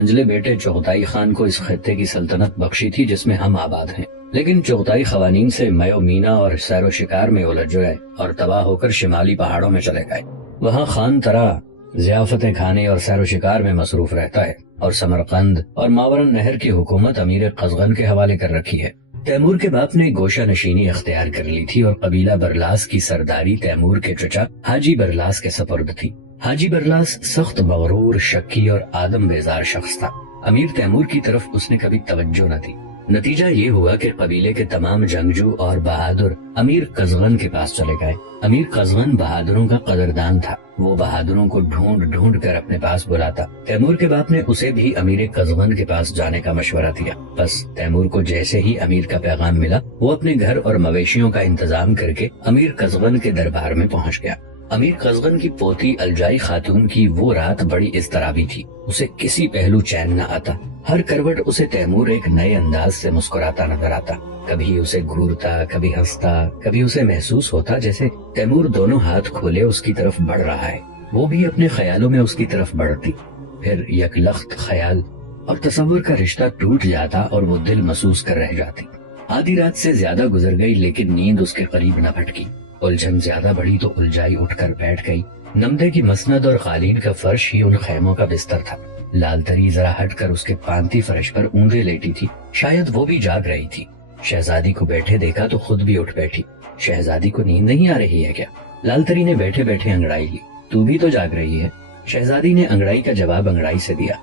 منجلے بیٹے چغتائی خان کو اس خطے کی سلطنت بخشی تھی جس میں ہم آباد ہیں، لیکن چغتائی قوانین سے میو مینا اور سیر و شکار میں الجھ گئے اور تباہ ہو کر شمالی پہاڑوں میں چلے گئے۔ وہاں خان طرح ضیافتیں کھانے اور سیر و شکار میں مصروف رہتا ہے، اور سمرقند اور ماورن نہر کی حکومت امیر قزغن کے حوالے کر رکھی ہے۔ تیمور کے باپ نے گوشہ نشینی اختیار کر لی تھی اور قبیلہ برلاس کی سرداری تیمور کے چچا حاجی برلاس کے سپرد تھی۔ حاجی برلاس سخت مغرور، شکی اور آدم بیزار شخص تھا۔ امیر تیمور کی طرف اس نے کبھی توجہ نہ تھی۔ نتیجہ یہ ہوا کہ قبیلے کے تمام جنگجو اور بہادر امیر قزغن کے پاس چلے گئے۔ امیر قزغن بہادروں کا قدردان تھا، وہ بہادروں کو ڈھونڈ ڈھونڈ کر اپنے پاس بلاتا۔ تیمور کے باپ نے اسے بھی امیر قزغن کے پاس جانے کا مشورہ دیا۔ بس تیمور کو جیسے ہی امیر کا پیغام ملا، وہ اپنے گھر اور مویشیوں کا انتظام کر کے امیر قزغن کے دربار میں پہنچ گیا۔ امیر قزغن کی پوتی الجائی خاتون کی وہ رات بڑی اضطرابی تھی، اسے کسی پہلو چین نہ آتا۔ ہر کروٹ اسے تیمور ایک نئے انداز سے مسکراتا نظر آتا، کبھی اسے گھورتا، کبھی ہنستا، کبھی اسے محسوس ہوتا جیسے تیمور دونوں ہاتھ کھولے اس کی طرف بڑھ رہا ہے، وہ بھی اپنے خیالوں میں اس کی طرف بڑھتی۔ پھر یک لخت خیال اور تصور کا رشتہ ٹوٹ جاتا اور وہ دل محسوس کر رہ جاتی۔ آدھی رات سے زیادہ گزر گئی لیکن نیند اس کے قریب نہ پھٹکی۔ الجھن زیادہ بڑھی تو الجائی اٹھ کر بیٹھ گئی۔ نمدے کی مسند اور قالین کا فرش ہی ان خیموں کا بستر تھا۔ لال تری ذرا ہٹ کر اس کے پانتی فرش پر اونگے لیٹی تھی، شاید وہ بھی جاگ رہی تھی۔ شہزادی کو بیٹھے دیکھا تو خود بھی اٹھ بیٹھی۔ شہزادی کو نیند نہیں آ رہی ہے کیا؟ لال تری نے بیٹھے بیٹھے انگڑائی لی۔ تو بھی تو جاگ رہی ہے۔ شہزادی نے انگڑائی کا جواب انگڑائی سے دیا۔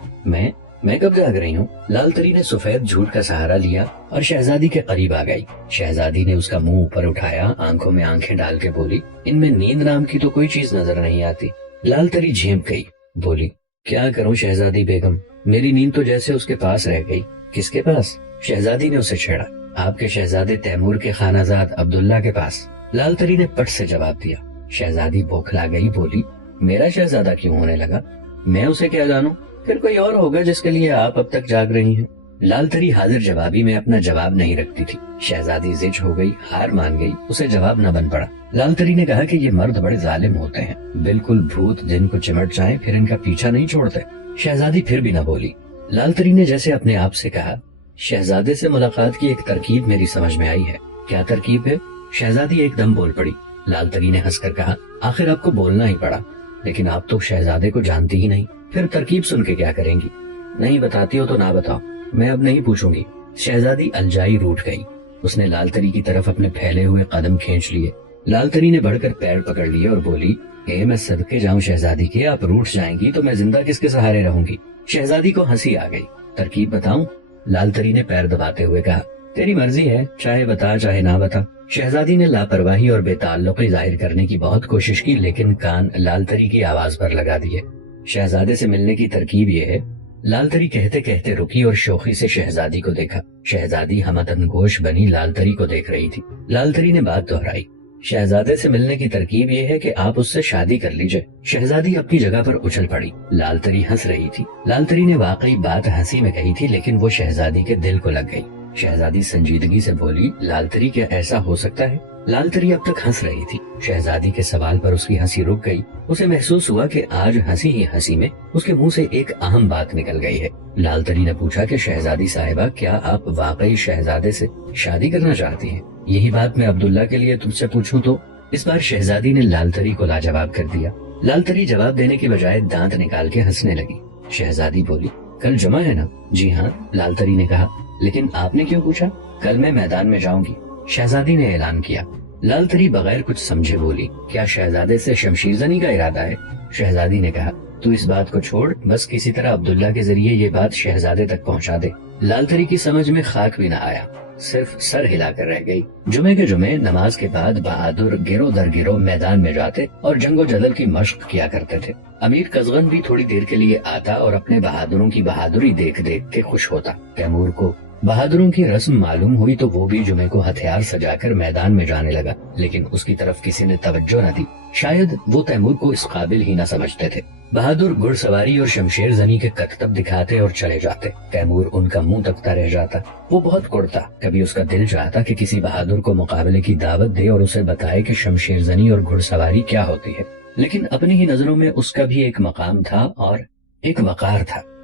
میں کب جاگ رہی ہوں؟ لال تری نے سفید جھوٹ کا سہارا لیا اور شہزادی کے قریب آ گئی۔ شہزادی نے اس کا منہ اوپر اٹھایا، آنکھوں میں آنکھیں ڈال کے بولی، ان میں نیند نام کی تو کوئی چیز نظر نہیں آتی۔ لال تری جھینپ گئی، بولی، کیا کروں شہزادی بیگم، میری نیند تو جیسے اس کے پاس رہ گئی۔ کس کے پاس؟ شہزادی نے اسے چھیڑا۔ آپ کے شہزادے تیمور کے خانہ زاد عبداللہ کے پاس۔ لال تری نے پٹ سے جواب دیا۔ شہزادی بوکھلا گئی، بولی، میرا شہزادہ کیوں ہونے لگا؟ میں اسے کیا جانوں؟ پھر کوئی اور ہوگا جس کے لیے آپ اب تک جاگ رہی ہیں۔ لال تری حاضر جوابی میں اپنا جواب نہیں رکھتی تھی۔ شہزادی زج ہو گئی، ہار مان گئی، اسے جواب نہ بن پڑا۔ لال تری نے کہا کہ یہ مرد بڑے ظالم ہوتے ہیں، بالکل بھوت جن کو چمٹ جائیں پھر ان کا پیچھا نہیں چھوڑتے۔ شہزادی پھر بھی نہ بولی۔ لال تری نے جیسے اپنے آپ سے کہا، شہزادے سے ملاقات کی ایک ترکیب میری سمجھ میں آئی ہے۔ کیا ترکیب ہے؟ شہزادی ایک دم بول پڑی۔ لال تری نے ہنس کر کہا، آخر آپ کو بولنا ہی پڑا، لیکن آپ تو شہزادے کو جانتی ہی نہیں، پھر ترکیب سن کے کیا کریں گی؟ نہیں بتاتی ہو تو نہ بتاؤ، میں اب نہیں پوچھوں گی۔ شہزادی الجائی روٹھ گئی، اس نے لال تری کی طرف اپنے پھیلے ہوئے قدم کھینچ لیے۔ لال تری نے بڑھ کر پیر پکڑ لیے اور بولی، میں صدقے جاؤں شہزادی کے، آپ روٹھ جائیں گی تو میں زندہ کس کے سہارے رہوں گی؟ شہزادی کو ہنسی آ گئی۔ ترکیب بتاؤں؟ لال تری نے پیر دباتے ہوئے کہا، تیری مرضی ہے، چاہے بتا چاہے نہ بتا۔ شہزادی نے لاپرواہی اور بے تعلقی ظاہر کرنے کی بہت کوشش کی لیکن کان لال تری کی آواز پر لگا دیے۔ شہزادے سے ملنے کی ترکیب یہ ہے۔ لال تری کہتے کہتے رکی اور شوخی سے شہزادی کو دیکھا۔ شہزادی ہمدن گوش بنی لال تری کو دیکھ رہی تھی۔ لال تری نے بات دہرائی، شہزادے سے ملنے کی ترکیب یہ ہے کہ آپ اس سے شادی کر لیجئے۔ شہزادی اپنی جگہ پر اچھل پڑی۔ لال تری ہنس رہی تھی۔ لال تری نے واقعی بات ہنسی میں کہی تھی لیکن وہ شہزادی کے دل کو لگ گئی۔ شہزادی سنجیدگی سے بولی، لال تری کیا ایسا ہو سکتا ہے؟ لال تری اب تک ہنس رہی تھی۔ شہزادی کے سوال پر اس کی ہنسی رک گئی۔ اسے محسوس ہوا کہ آج ہنسی ہی ہنسی میں اس کے منہ سے ایک اہم بات نکل گئی ہے۔ لال تری نے پوچھا کہ شہزادی صاحبہ، کیا آپ واقعی شہزادے سے شادی کرنا چاہتی ہیں؟ یہی بات میں عبداللہ کے لیے تم سے پوچھوں تو؟ اس بار شہزادی نے لال تری کو لاجواب کر دیا۔ لال تری جواب دینے کے بجائے دانت نکال کے ہنسنے لگی۔ شہزادی بولی، کل جمعہ ہے نا؟ جی ہاں، لال تری نے کہا، لیکن آپ نے کیوں پوچھا؟ کل میں میدان میں جاؤں گی، شہزادی نے اعلان کیا۔ لال تری بغیر کچھ سمجھے بولی، کیا شہزادے سے شمشیر زنی کا ارادہ ہے؟ شہزادی نے کہا، تو اس بات کو چھوڑ، بس کسی طرح عبداللہ کے ذریعے یہ بات شہزادے تک پہنچا دے۔ لال تری کی سمجھ میں خاک بھی نہ آیا، صرف سر ہلا کر رہ گئی۔ جمعے کے جمعے نماز کے بعد بہادر گروہ در گروہ میدان میں جاتے اور جنگ و جدل کی مشق کیا کرتے تھے۔ امیر قزغن بھی تھوڑی دیر کے لیے آتا اور اپنے بہادروں کی بہادری دیکھ دیکھ کے خوش ہوتا۔ تیمور کو بہادروں کی رسم معلوم ہوئی تو وہ بھی جمعے کو ہتھیار سجا کر میدان میں جانے لگا، لیکن اس کی طرف کسی نے توجہ نہ دی۔ شاید وہ تیمور کو اس قابل ہی نہ سمجھتے تھے۔ بہادر گھڑ سواری اور شمشیر زنی کے کرتب دکھاتے اور چلے جاتے، تیمور ان کا منہ تکتا رہ جاتا۔ وہ بہت کڑتا، کبھی اس کا دل چاہتا کہ کسی بہادر کو مقابلے کی دعوت دے اور اسے بتائے کہ شمشیر زنی اور گھڑ سواری کیا ہوتی ہے، لیکن اپنی ہی نظروں میں اس کا بھی ایک مقام تھا اور ایک وقار تھا۔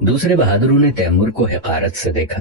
دوسرے بہادروں نے تیمور کو حقارت سے دیکھا